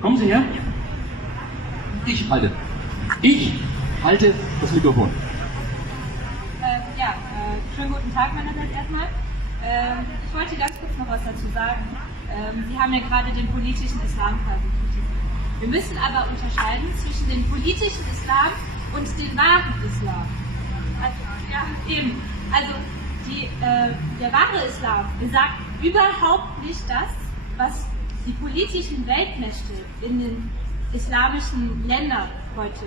Kommen Sie her. Ich halte das Mikrofon. Schönen guten Tag meinerseits erstmal. Ich wollte ganz kurz noch was dazu sagen. Sie haben ja gerade den politischen Islam quasi kritisiert. Wir müssen aber unterscheiden zwischen dem politischen Islam und dem wahren Islam. Der wahre Islam besagt überhaupt nicht das, was die politischen Weltmächte in den islamischen Ländern heute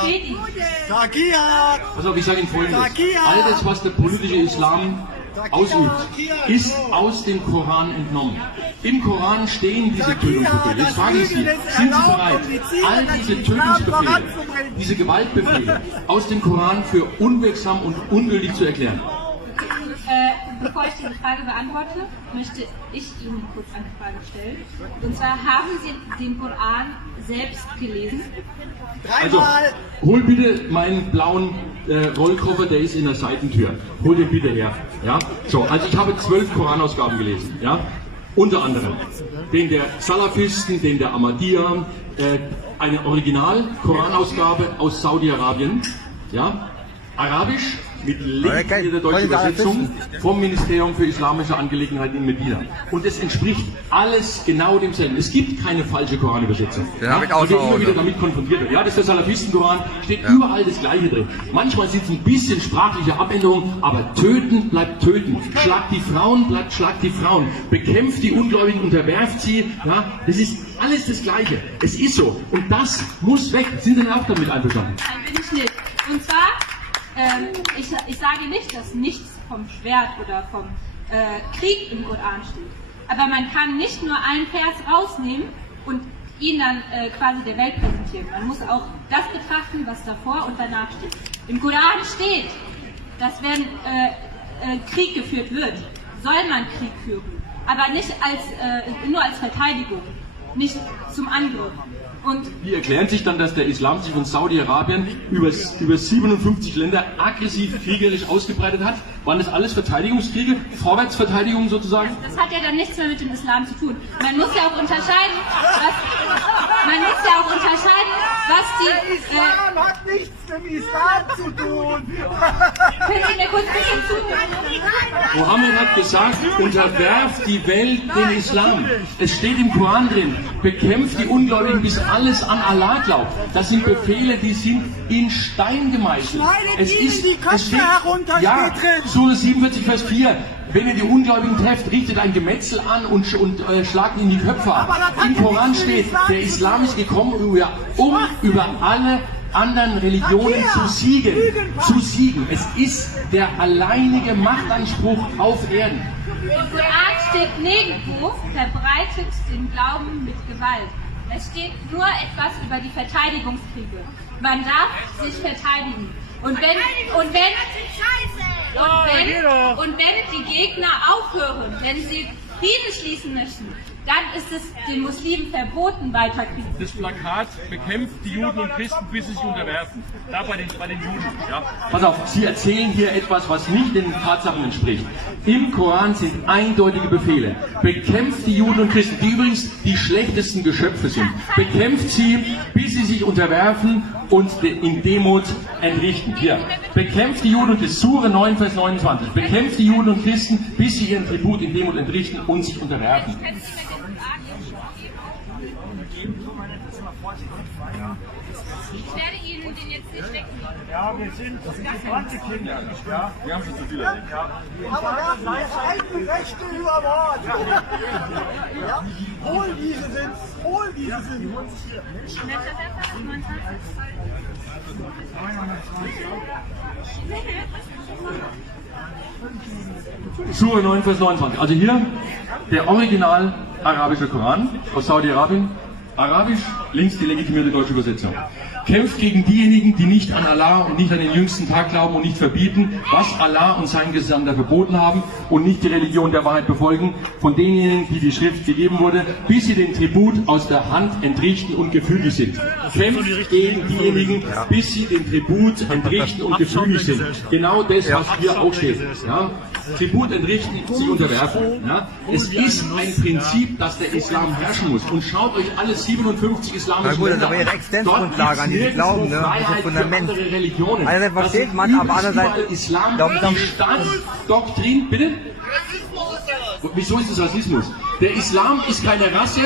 predigen. Also ich sage Ihnen Folgendes. Alles, was der politische Islam ausübt, ist aus dem Koran entnommen. Im Koran stehen diese Tötungsbefehle. Jetzt frage ich Sie, sind Sie bereit, all diese Tötungsbefehle, diese Gewaltbefehle aus dem Koran für unwirksam und ungültig zu erklären? Bevor ich diese Frage beantworte, möchte ich Ihnen kurz eine Frage stellen. Und zwar, haben Sie den Koran selbst gelesen? Also, hol bitte meinen blauen Rollkoffer, der ist in der Seitentür. Hol den bitte her. Ja? So, also ich habe 12 Koranausgaben gelesen. Ja? Unter anderem den der Salafisten, den der Ahmadiyya, eine Original-Koranausgabe aus Saudi-Arabien. Ja? Arabisch mit Link in der deutschen Übersetzung vom Ministerium für Islamische Angelegenheiten in Medina. Und es entspricht alles genau demselben. Es gibt keine falsche Koranübersetzung. Die immer wieder damit konfrontiert wird. Ja, das ist der Salafisten-Koran, steht überall das Gleiche drin. Manchmal sind es ein bisschen sprachliche Abänderungen, aber töten bleibt töten. Schlagt die Frauen, bleibt schlagt die Frauen. Bekämpft die Ungläubigen, unterwerft sie. Ja, das ist alles das Gleiche. Es ist so. Und das muss weg. Sind Sie denn auch damit einverstanden? Nein, bin ich nicht. Und zwar, ich sage nicht, dass nichts vom Schwert oder vom Krieg im Koran steht. Aber man kann nicht nur einen Vers rausnehmen und ihn dann quasi der Welt präsentieren. Man muss auch das betrachten, was davor und danach steht. Im Koran steht, dass wenn Krieg geführt wird, soll man Krieg führen. Aber nicht nur als Verteidigung, nicht zum Angriff. Und wie erklären sich dann, dass der Islam sich von Saudi-Arabien über 57 Länder aggressiv kriegerisch ausgebreitet hat? Waren das alles Verteidigungskriege? Vorwärtsverteidigung sozusagen? Das hat ja dann nichts mehr mit dem Islam zu tun. Man muss ja auch unterscheiden, was Der Islam hat nichts mit dem Islam zu tun. Können Sie mir kurz ein bisschen zuhören? Mohammed hat gesagt, unterwerft die Welt dem Islam. Es steht im Koran drin, bekämpft die Ungläubigen, bis alles an Allah glaubt. Das sind Befehle, die sind in Stein gemeißelt. Schneidet ihnen die Köpfe herunter, ja, steht drin. Sure 47, Vers 4. Wenn ihr die Ungläubigen trefft, richtet ein Gemetzel an und schlagt ihnen die Köpfe ab. Im Koran steht, der Islam ist gekommen, um über alle anderen Religionen zu siegen. Zu siegen. Es ist der alleinige Machtanspruch auf Erden. Im Koran steht nirgendwo, verbreitet den Glauben mit Gewalt. Es steht nur etwas über die Verteidigungskriege. Man darf sich verteidigen. Und wenn die Gegner aufhören, wenn sie Frieden schließen möchten, dann ist es den Muslimen verboten, weiter Krieg. Das Plakat bekämpft die Juden und Christen, bis sie sich unterwerfen. Da bei den Juden. Ja. Pass auf, Sie erzählen hier etwas, was nicht den Tatsachen entspricht. Im Koran sind eindeutige Befehle. Bekämpft die Juden und Christen, die übrigens die schlechtesten Geschöpfe sind. Bekämpft sie, bis sie sich unterwerfen und in Demut entrichten. Hier. Bekämpft die Juden und Christen, Sure 9, Vers 29. Bekämpft die Juden und Christen, bis sie ihren Tribut in Demut entrichten und sich unterwerfen. Ich werde Ihnen den jetzt nicht wegnehmen. Ja, das sind 20 Kinder. Ja? Wir haben schon zu viel erlebt. Aber das ist eigene Rechte über Bord. Ja? Hol diese sind. Sure 9, Vers 29. Also hier der original arabische Koran aus Saudi-Arabien. Arabisch, links die legitimierte deutsche Übersetzung. kämpft gegen diejenigen, die nicht an Allah und nicht an den jüngsten Tag glauben und nicht verbieten, was Allah und sein Gesandter verboten haben und nicht die Religion der Wahrheit befolgen, von denjenigen, die die Schrift gegeben wurde, bis sie den Tribut aus der Hand entrichten und gefügig sind. Kämpft gegen diejenigen, bis sie den Tribut entrichten und gefügig sind. Genau das, was hier auch steht. Ja? Tribut entrichten, sich unterwerfen. Ja? Es ist ein Prinzip, dass der Islam herrschen muss. Und schaut euch alle 57 islamische Länder an. Existenzgrundlage an die Glauben, ne? Das ist Fundament. Einerseits versteht man, aber andererseits Islam, die Staatsdoktrin, bitte? Wieso ist das Rassismus? Der Islam ist keine Rasse,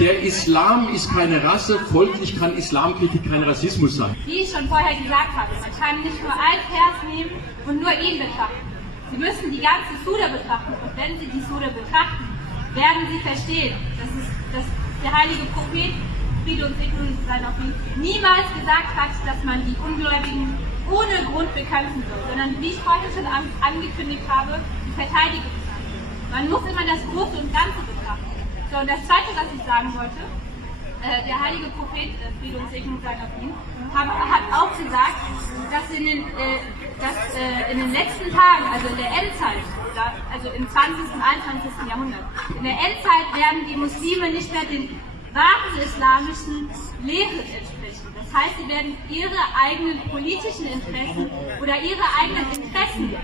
der Islam ist keine Rasse, folglich kann Islamkritik kein Rassismus sein. Wie ich schon vorher gesagt habe, man kann nicht nur einen Vers nehmen und nur ihn betrachten. Sie müssen die ganze Sura betrachten und wenn Sie die Sura betrachten, werden Sie verstehen, dass der heilige Prophet, Friede und Segen sei auf ihn, niemals gesagt hat, dass man die Ungläubigen ohne Grund bekämpfen soll, sondern wie ich heute schon angekündigt habe, die Verteidigung. Man muss immer das Große und Ganze betrachten. So, und das Zweite, was ich sagen wollte, der heilige Prophet, Friede und Segen sei auf ihn, hat auch gesagt, dass in den letzten Tagen, also in der Endzeit, also im 20. und 21. Jahrhundert, in der Endzeit werden die Muslime nicht mehr den wahren islamischen Lehren entsprechen. Das heißt, sie werden ihre eigenen politischen Interessen oder ihre eigenen Interessen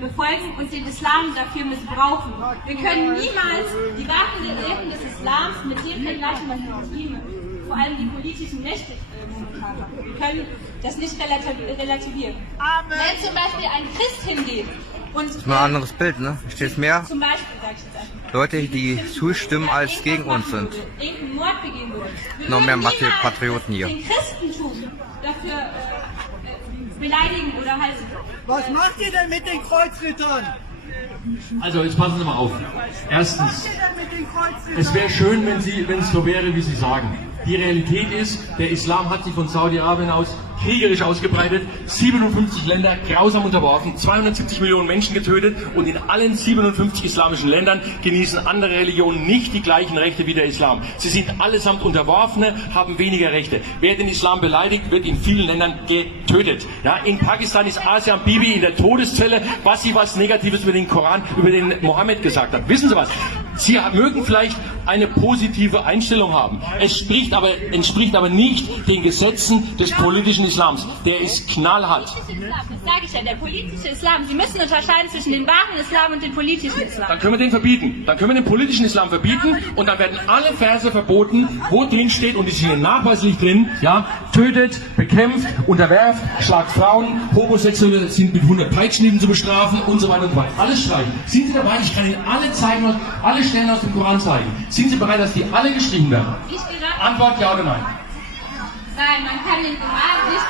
befolgen und den Islam dafür missbrauchen. Wir können niemals die wahren Lehren des Islams mit dem vergleichen, was die Muslime, vor allem die politischen Mächte, momentan haben. Wir können das nicht relativieren. Wenn zum Beispiel ein Christ hingeht und das ist mal ein anderes Bild, ne? Steht mehr zum Beispiel, sag ich jetzt einfach, Leute, die zustimmen, als gegen uns sind. irgendeinen Mord begehen würde. Wir Noch mehr würden niemals Patrioten hier. den Christentum dafür beleidigen oder halt. Was macht ihr denn mit den Kreuzrittern? Also jetzt passen Sie mal auf. Erstens, Was macht ihr denn mit den Kreuzrittern? es wäre schön, wenn es so wäre, wie Sie sagen. Die Realität ist, der Islam hat sich von Saudi-Arabien aus kriegerisch ausgebreitet, 57 Länder grausam unterworfen, 270 Millionen Menschen getötet und in allen 57 islamischen Ländern genießen andere Religionen nicht die gleichen Rechte wie der Islam. Sie sind allesamt Unterworfene, haben weniger Rechte. Wer den Islam beleidigt, wird in vielen Ländern getötet. Ja, in Pakistan ist Asia Bibi in der Todeszelle, was sie was Negatives über den Koran, über den Mohammed gesagt hat. Wissen Sie was? Sie mögen vielleicht eine positive Einstellung haben. Es entspricht aber nicht den Gesetzen des politischen Islams. Der ist knallhart. Das sage ich ja, der politische Islam. Sie müssen unterscheiden zwischen dem wahren Islam und dem politischen Islam. Dann können wir den verbieten. Dann können wir den politischen Islam verbieten und dann werden alle Verse verboten, wo drin steht, und die sind nachweislich drin, ja, tötet, bekämpft, unterwerft, schlagt Frauen, Homosexuelle sind mit 100 Peitschenhieben zu bestrafen und so weiter und so weiter. Alles streichen. Sind Sie dabei? Ich kann Ihnen alle zeigen, alle Stellen aus dem Koran zeigen. Sind Sie bereit, dass die alle geschrieben werden? Ich gesagt, Antwort ja oder nein? nein, man kann den Koran nicht.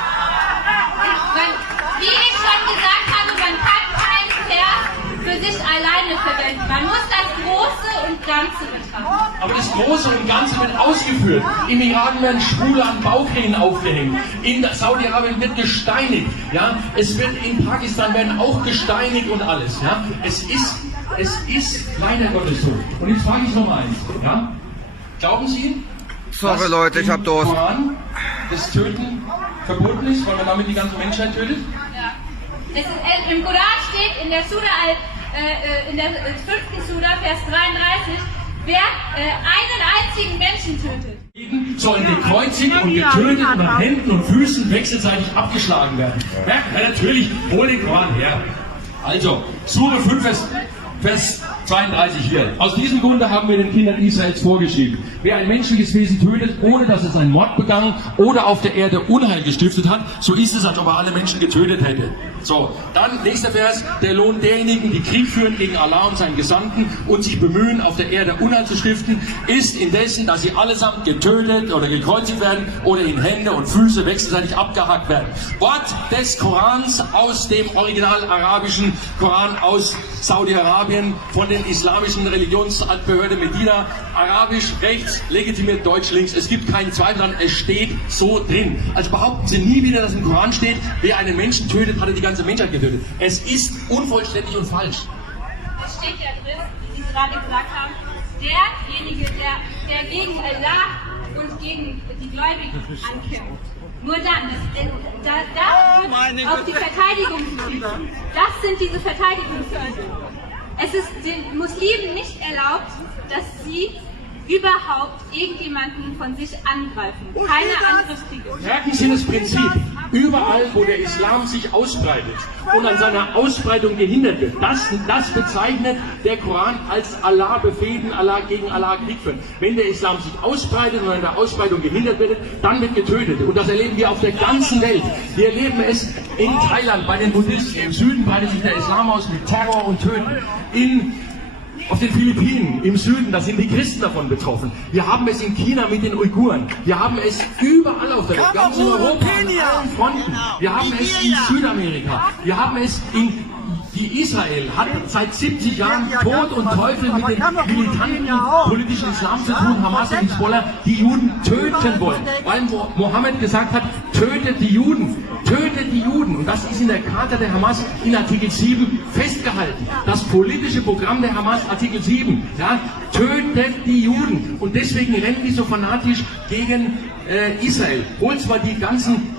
Wie ich schon gesagt habe, man kann keinen Vers für sich alleine verwenden. Man muss das Große und Ganze betrachten. Aber das Große und Ganze wird ausgeführt. Im Iran werden Schwule an Baukränen aufgehängt. In Saudi-Arabien wird gesteinigt. Ja? Es wird in Pakistan werden auch gesteinigt und alles. Ja? Es ist leider Gottes so. Und jetzt frage ich noch mal eins. Ja? Glauben Sie, Sorry dass Leute, ich hab im Durst. Koran das Töten verboten ist, weil man damit die ganze Menschheit tötet? Ja. Im Koran steht in der Surah, in der 5. Surah, Vers 33, wer einen einzigen Menschen tötet. Sollen gekreuzigt und getötet und an Händen und Füßen wechselseitig abgeschlagen werden. Ja, natürlich, hol den Koran her. Also, Sure 5, Vers 32 hier. Aus diesem Grunde haben wir den Kindern Israels vorgeschrieben: Wer ein menschliches Wesen tötet, ohne dass es einen Mord begangen oder auf der Erde Unheil gestiftet hat, so ist es, als ob er alle Menschen getötet hätte. So, dann nächster Vers: Der Lohn derjenigen, die Krieg führen gegen Allah und seinen Gesandten und sich bemühen, auf der Erde Unheil zu stiften, ist indessen, dass sie allesamt getötet oder gekreuzigt werden oder in Hände und Füße wechselseitig abgehackt werden. Wort des Korans aus dem original arabischen Koran aus Saudi-Arabien von den islamischen Religionsbehörde Medina, arabisch rechts, legitimiert Deutsch links. Es gibt keinen Zweifel dran, es steht so drin. Also behaupten Sie nie wieder, dass im Koran steht, wer einen Menschen tötet, hat er die ganze Menschheit getötet. Es ist unvollständig und falsch. Es steht ja drin, wie Sie gerade gesagt haben, derjenige, der gegen Allah und gegen die Gläubigen ankämpft. Nur dann, da wird auf die Verteidigung geschrieben. Das sind diese Verteidigungswörter. Es ist den Muslimen nicht erlaubt, dass sie überhaupt irgendjemanden von sich angreifen. Keine Angriffskriege. Merken Sie das Prinzip. Überall, wo der Islam sich ausbreitet und an seiner Ausbreitung gehindert wird, das bezeichnet der Koran als Allah befehden, Allah gegen Allah Krieg führen. Wenn der Islam sich ausbreitet und an der Ausbreitung gehindert wird, dann wird getötet. Und das erleben wir auf der ganzen Welt. Wir erleben es in Thailand bei den Buddhisten. Im Süden breitet sich der Islam aus mit Terror und Töten. Auf den Philippinen, im Süden, da sind die Christen davon betroffen. Wir haben es in China mit den Uiguren. Wir haben es überall auf der Welt. Wir haben es in Europa an allen Fronten. Wir haben es in Südamerika. Wir haben es in Israel hat seit 70 Jahren Tod und Teufel mit dem militanten politischen Islam zu tun, Hamas und Hezbollah, die Juden töten wollen. Weil Mohammed gesagt hat, tötet die Juden, tötet die Juden. Und das ist in der Charta der Hamas in Artikel 7 festgehalten. Das politische Programm der Hamas, Artikel 7, ja, tötet die Juden. Und deswegen rennen die so fanatisch gegen Israel. Holt zwar die ganzen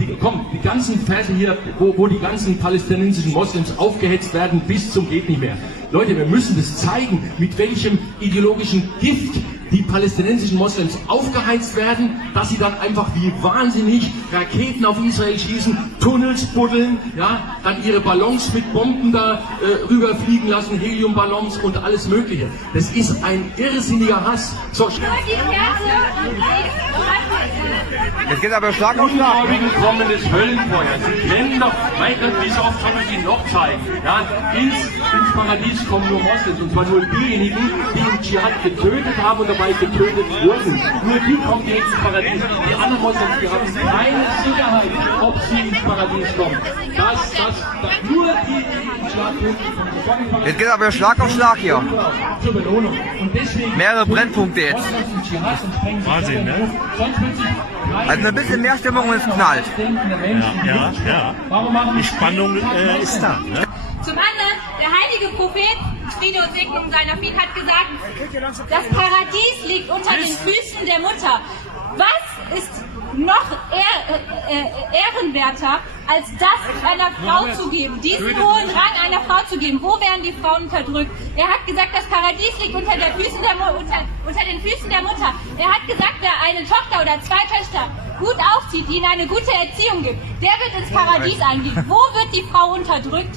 Verse hier, wo die ganzen palästinensischen Moslems aufgehetzt werden, bis zum geht nicht mehr. Leute, wir müssen das zeigen, mit welchem ideologischen Gift die palästinensischen Moslems aufgeheizt werden, dass sie dann einfach wie wahnsinnig Raketen auf Israel schießen, Tunnels buddeln, ja, dann ihre Ballons mit Bomben da rüberfliegen lassen, Heliumballons und alles Mögliche. Das ist ein irrsinniger Hass. So, jetzt geht aber Schlag auf Schlag. Kommendes Höllenfeuer. Sie kennen doch, mein Gott, wie so oft soll man Ihnen noch zeigen. Ja, ins Paradies kommen nur Moslems, und zwar nur diejenigen, die im Dschihad getötet haben und dabei getötet wurden. Nur die kommen jetzt ins Paradies. Die anderen Moslems, die haben keine Sicherheit, ob sie ins Paradies kommen. Nur die im Dschihad töten. Jetzt geht aber Schlag auf Schlag hier. Zur Belohnung. Und deswegen Mehrere Brennpunkte jetzt. Wahnsinn, ne? Also ein bisschen mehr Stimmung und es knallt. Ja. Die Spannung ist da. Ne? Zum anderen, der heilige Prophet, Friede und Segnung sei auf ihn, hat gesagt, das Paradies liegt unter den Füßen der Mutter. Was ist noch ehrenwerter, als das einer Frau zu geben, diesen hohen Rang einer Frau zu geben? Wo werden die Frauen unterdrückt? Er hat gesagt, das Paradies liegt unter den Füßen der Mutter. Er hat gesagt, wer eine Tochter oder zwei Töchter gut aufzieht, die ihnen eine gute Erziehung gibt, der wird ins Paradies eingehen. Wo wird die Frau unterdrückt?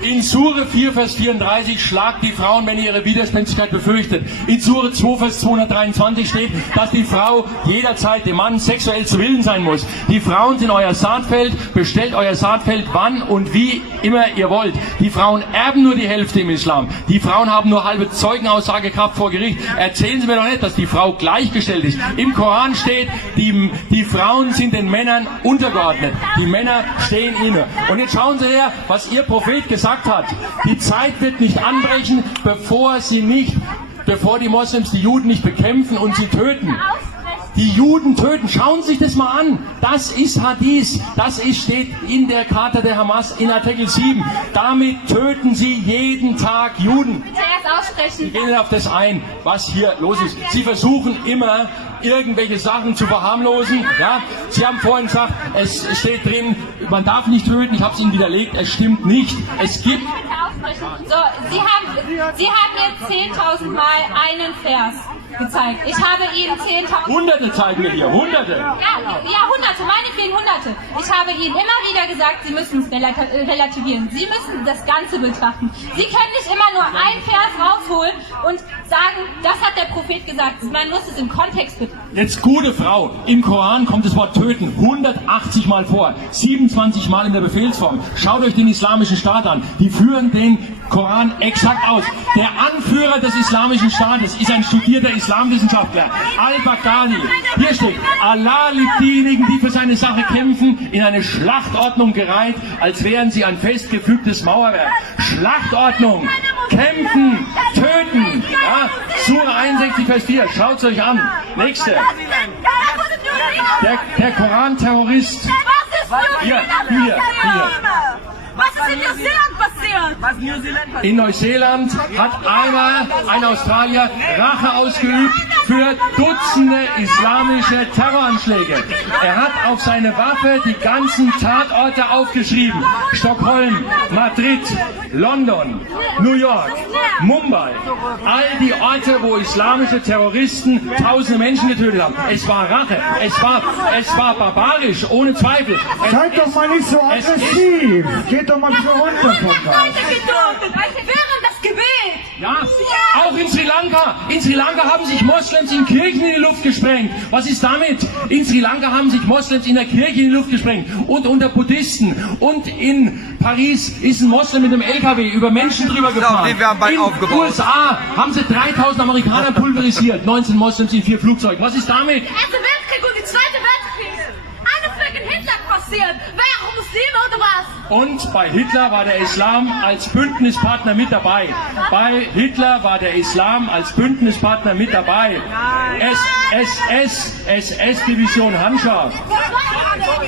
In Sure 4, Vers 34 schlagt die Frauen, wenn ihr ihre Widerspenstigkeit befürchtet. In Sure 2, Vers 223 steht, dass die Frau jederzeit dem Mann sexuell zu Willen sein muss. Die Frauen sind euer Saatfeld, bestellt euer Saatfeld wann und wie immer ihr wollt. Die Frauen erben nur die Hälfte im Islam. Die Frauen haben nur halbe Zeugenaussagekraft vor Gericht. Erzählen Sie mir doch nicht, dass die Frau gleichgestellt ist. Im Koran steht, die Frauen sind den Männern untergeordnet. Die Männer stehen ihnen. Und jetzt schauen Sie her, was Ihr Prophet gesagt hat. Die Zeit wird nicht anbrechen, bevor die Moslems die Juden nicht bekämpfen und sie töten. Die Juden töten. Schauen Sie sich das mal an. Das ist Hadith. Steht in der Charta der Hamas in Artikel 7. Damit töten sie jeden Tag Juden. Bitte erst aussprechen. Wir gehen auf das ein, was hier los ist. Sie versuchen immer, irgendwelche Sachen zu verharmlosen. Ja? Sie haben vorhin gesagt, es steht drin, man darf nicht töten. Ich habe es Ihnen widerlegt. Es stimmt nicht. Es gibt... So, Sie haben mir 10.000 Mal einen Vers gezeigt. Ich habe Ihnen 10.000... Hunderte zeigen wir hier, Hunderte. Ja, Hunderte, meinetwegen Hunderte. Ich habe Ihnen immer wieder gesagt, Sie müssen es relativieren. Sie müssen das Ganze betrachten. Sie können nicht immer nur einen Vers rausholen und sagen, das hat der Prophet gesagt. Man muss es im Kontext betrachten. Jetzt gute Frau. Im Koran kommt das Wort töten 180 Mal vor. 27 Mal in der Befehlsform. Schaut euch den Islamischen Staat an. Die führen den Koran exakt aus. Der Anführer des Islamischen Staates ist ein studierter Islamwissenschaftler, Al-Baghdadi. Hier steht, Allah liebt diejenigen, die für seine Sache kämpfen, in eine Schlachtordnung gereiht, als wären sie ein festgefügtes Mauerwerk. Schlachtordnung, kämpfen, töten. Ja, Sure 61, Vers 4, schaut es euch an. Nächste. Der Koran-Terrorist. Hier. Was ist in Neuseeland passiert? In Neuseeland hat ein Australier Rache ausgeübt für Dutzende islamische Terroranschläge. Er hat auf seine Waffe die ganzen Tatorte aufgeschrieben. Stockholm, Madrid, London, New York, Mumbai. All die Orte, wo islamische Terroristen tausende Menschen getötet haben. Es war Rache. Es war barbarisch, ohne Zweifel. Seid doch mal nicht so aggressiv. Geht doch mal für runter vom Gas. Während das Gebet. Ja, auch in Sri Lanka. In Sri Lanka haben sich Moslems in Kirchen in die Luft gesprengt. Was ist damit? In Sri Lanka haben sich Moslems in der Kirche in die Luft gesprengt. Und unter Buddhisten. Und in Paris ist ein Moslem mit einem LKW über Menschen drüber gefahren. den wir haben bald in aufgebaut. USA haben sie 3000 Amerikaner pulverisiert. 19 Moslems in 4 Flugzeugen. Was ist damit? Der Erste Weltkrieg und der Zweite Weltkrieg. Alle wegen Hitler passiert. Wer Muslime oder was? Und bei Hitler war der Islam als Bündnispartner mit dabei. Bei Hitler war der Islam als Bündnispartner mit dabei. SS-Division Handschar.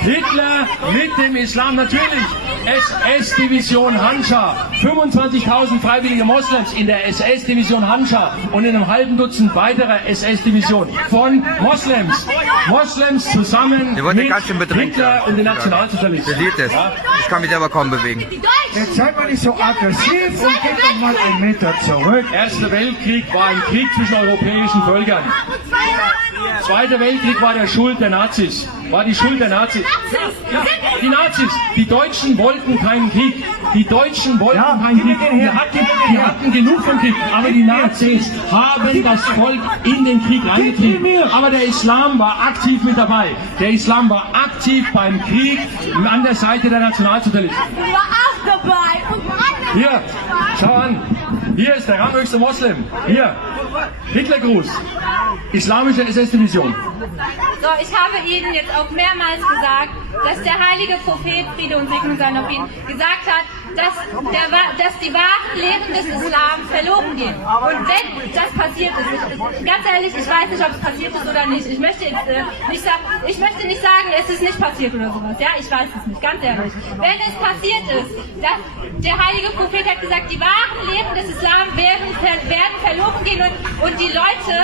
Hitler mit dem Islam natürlich. SS-Division Handschar. 25.000 freiwillige Moslems in der SS-Division Handschar und in einem halben Dutzend weiterer SS-Divisionen von Moslems. Moslems zusammen Der wurde mit ganz schön bedrängt. Hitler und den Nationalsozialisten. Ihr seht es. Ich kann mich selber kaum bewegen. Die Deutschen. Jetzt seid mal nicht so aggressiv und geht doch mal einen Meter zurück. Erster Weltkrieg war ein Krieg zwischen europäischen Völkern. Zweiter Weltkrieg war der Schuld der Nazis. War die Schuld der Nazis. Ja, die Nazis. Die Deutschen wollten keinen Krieg. Die Deutschen wollten Ja, keinen gib mir Krieg. den her. Die hatten genug vom Krieg. Aber die Nazis haben das Volk in den Krieg reingetrieben. Aber der Islam war aktiv mit dabei. Der Islam war aktiv beim Krieg an der Seite der Nationalsozialisten. Ich war auch dabei. Und alle Hier, schau an. Hier ist der ranghöchste Moslem. Hier, Hitlergruß. Islamische SS-Division. So, ich habe Ihnen jetzt auch mehrmals gesagt, dass der heilige Prophet, Friede und Segen sei auf ihn, gesagt hat, dass die wahren Lehren des Islam verloren gehen. Und wenn das passiert ist, ganz ehrlich, ich weiß nicht, ob es passiert ist oder nicht. Ich möchte nicht sagen, es ist nicht passiert oder sowas. Ja, ich weiß es nicht, ganz ehrlich. Wenn es passiert ist, dass der heilige Prophet hat gesagt, die wahren Lehren des Islam werden verloren gehen und die Leute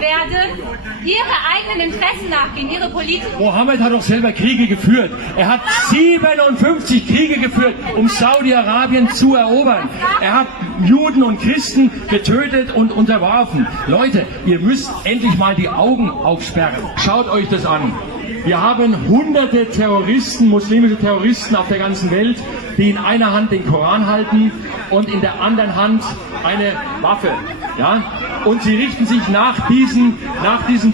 werden ihre eigenen Interessen nachgehen, ihre Politiker. Mohammed hat doch selber Kriege geführt. Er hat 57 Kriege geführt, um Saudi-Arabien zu erobern. Er hat Juden und Christen getötet und unterworfen. Leute, ihr müsst endlich mal die Augen aufsperren. Schaut euch das an. Wir haben hunderte Terroristen, muslimische Terroristen auf der ganzen Welt, die in einer Hand den Koran halten und in der anderen Hand eine Waffe. Ja? Und sie richten sich nach diesen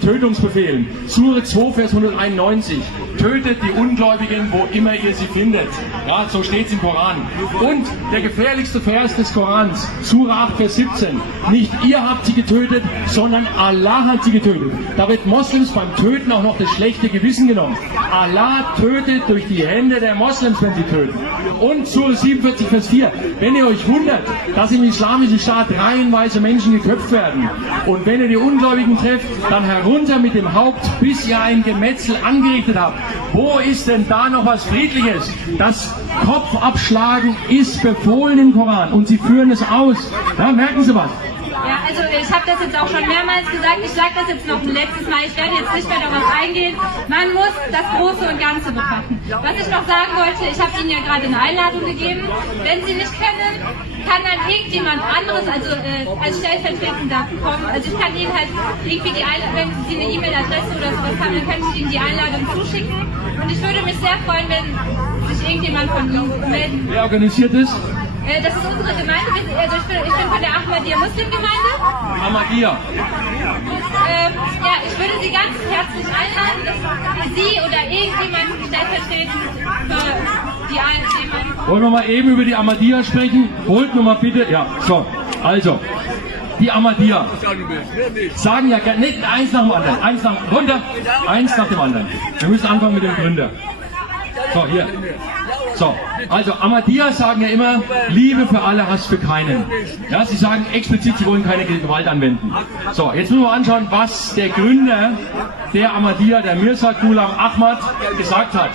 Tötungsbefehlen. Sure 2, Vers 191. Tötet die Ungläubigen, wo immer ihr sie findet. Ja, so steht es im Koran. Und der gefährlichste Vers des Korans, Sure 8, Vers 17. Nicht ihr habt sie getötet, sondern Allah hat sie getötet. Da wird Moslems beim Töten auch noch das schlechte Gewissen genommen. Allah tötet durch die Hände der Moslems, wenn sie töten. Und Sure 47, Vers 4. Wenn ihr euch wundert, dass im islamischen Staat reihenweise Menschen geköpft werden und wenn ihr die Ungläubigen trefft, dann herunter mit dem Haupt, bis ihr ein Gemetzel angerichtet habt. Wo ist denn da noch was Friedliches? Das Kopfabschlagen ist befohlen im Koran und sie führen es aus. Ja, merken Sie was? Ja, also ich habe das jetzt auch schon mehrmals gesagt, ich sage das jetzt noch ein letztes Mal, ich werde jetzt nicht mehr darauf eingehen. Man muss das Große und Ganze betrachten. Was ich noch sagen wollte, ich habe Ihnen ja gerade eine Einladung gegeben. Wenn Sie nicht können, kann dann irgendjemand anderes, also als stellvertretender kommen. Also ich kann Ihnen halt irgendwie die Einladung, wenn Sie eine E-Mail-Adresse oder sowas haben, dann kann ich Ihnen die Einladung zuschicken. Und ich würde mich sehr freuen, wenn sich irgendjemand von Ihnen melden. Wer organisiert es? Das ist unsere Gemeinde, also ich bin von der Ahmadiyya Muslimgemeinde. Ahmadiyya. Ja, ich würde Sie ganz herzlich einladen, dass Sie oder irgendjemand stellvertretend für die AfD. Wollen wir mal eben über die Ahmadiyya sprechen? Holt mir mal bitte. Ja, so. Also, die Ahmadiyya sagen ja nicht eins nach dem anderen. Eins nach dem anderen. Wir müssen anfangen mit dem Gründer. So, hier. So, also Ahmadiyya sagen ja immer, Liebe für alle, Hass für keinen. Ja, sie sagen explizit, sie wollen keine Gewalt anwenden. So, jetzt müssen wir anschauen, was der Gründer der Ahmadiyya, der Mirza Ghulam Ahmad, gesagt hat.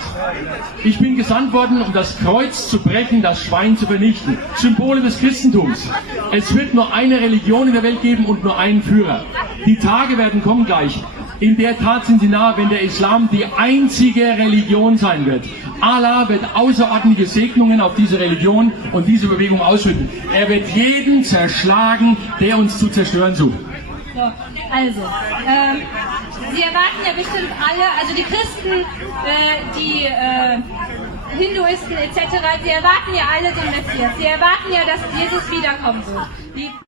Ich bin gesandt worden, um das Kreuz zu brechen, das Schwein zu vernichten. Symbole des Christentums. Es wird nur eine Religion in der Welt geben und nur einen Führer. Die Tage werden kommen gleich. In der Tat sind sie nahe, wenn der Islam die einzige Religion sein wird. Allah wird außerordentliche Segnungen auf diese Religion und diese Bewegung ausschütten. Er wird jeden zerschlagen, der uns zu zerstören sucht. So, also, Sie erwarten ja bestimmt alle, also die Christen, die Hinduisten etc., sie erwarten ja alle den Messias. Sie erwarten ja, dass Jesus wiederkommen wird.